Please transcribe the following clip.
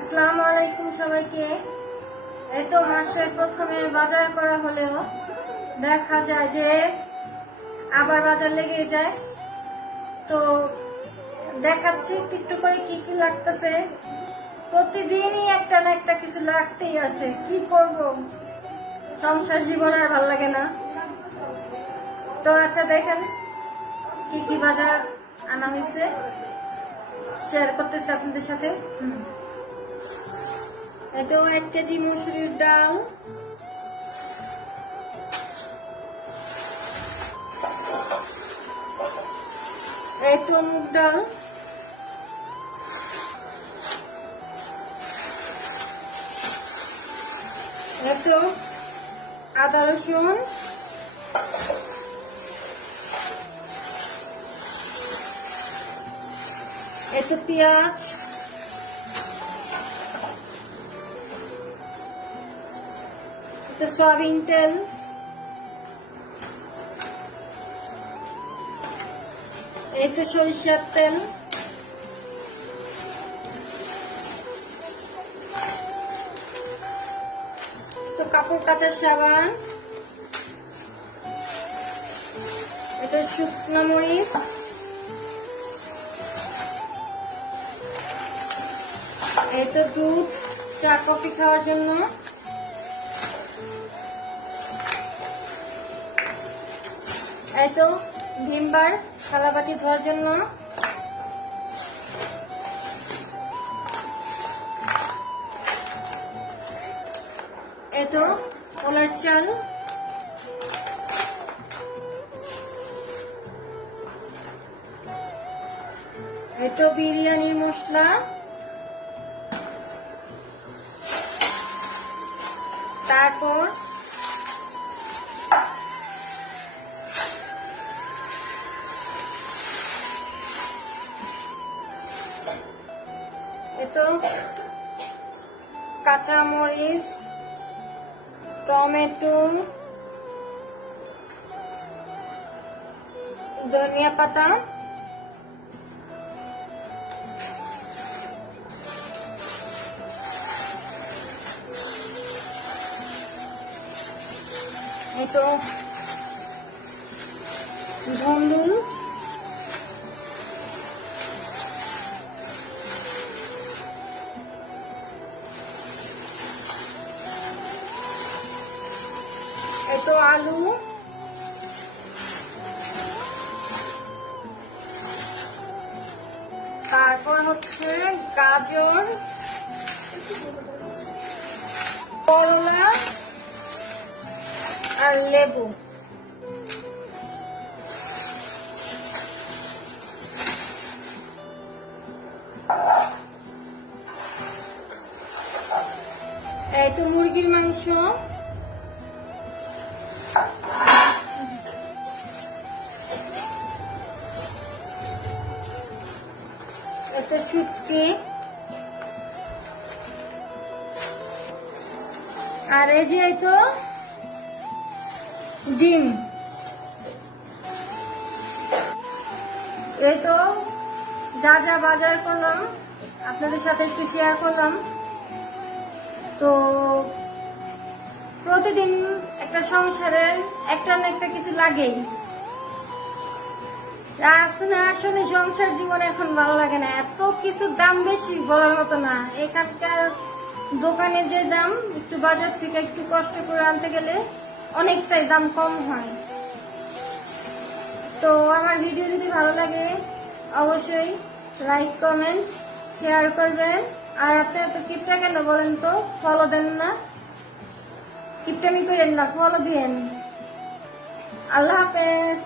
আসসালামু আলাইকুম সবাইকে। এই তো মাসের প্রথমে বাজার করা হলেও দেখা যায় যে আবার বাজার লেগে যায়। তো দেখাচ্ছি একটু করে কি কি লাগতেছে। প্রতিদিনই একটা না একটা কিছু লাগতেই আছে, কি করব, সংসার জীবন আর ভালো লাগে না। তো আচ্ছা দেখেন কি কি বাজার আনা হয়েছে, শেয়ার করতেছি আপনাদের সাথে। এটাও 1 কেজি মসুরির ডাল, একটু মুগ ডাল, একটু আদা রসুন, একটু পেঁয়াজ, একটু সয়াবিন তেল, একটু সরিষার তেল, একটু কাপড় কাচার সাবান, একটু শুকনো মরিচ, একটু দুধ চা কফি খাওয়ার জন্য, একটু ভিমবার থালাবাটি ধোয়ার জন্য, একটু ওলার চাল, একটু বিরিয়ানির মশলা, তারপর এতো কাঁচা মরিচ, টমেটো, ধনিয়া পাতা, এতো ধন্দুল, এতো আলু, তারপর হচ্ছে গাজর, করলা আর লেবু। এই তো মুরগির মাংস, একটা শুটকি, আর এই যে তো ডিম। এই তো যা যা বাজার করলাম আপনাদের সাথে একটু শেয়ার করলাম। তো প্রতিদিন একটা সংসারের একটা না একটা কিছু লাগেই। আসলে সংসার জীবন এখন ভালো লাগে না, এত কিছুর দাম বেশি বলার মতো না। এখানকার দোকানে যে দাম, একটু বাজার থেকে একটু কষ্ট করে আনতে গেলে অনেকটাই দাম কম হয়। তো আমার ভিডিও যদি ভালো লাগে অবশ্যই লাইক কমেন্ট শেয়ার করবেন। আর আপনারা তো কিপটা কেন বলেন তো, ফলো দেন না, কিপটামি করেন না, ফলো দিয়েন। আল্লাহ হাফেজ।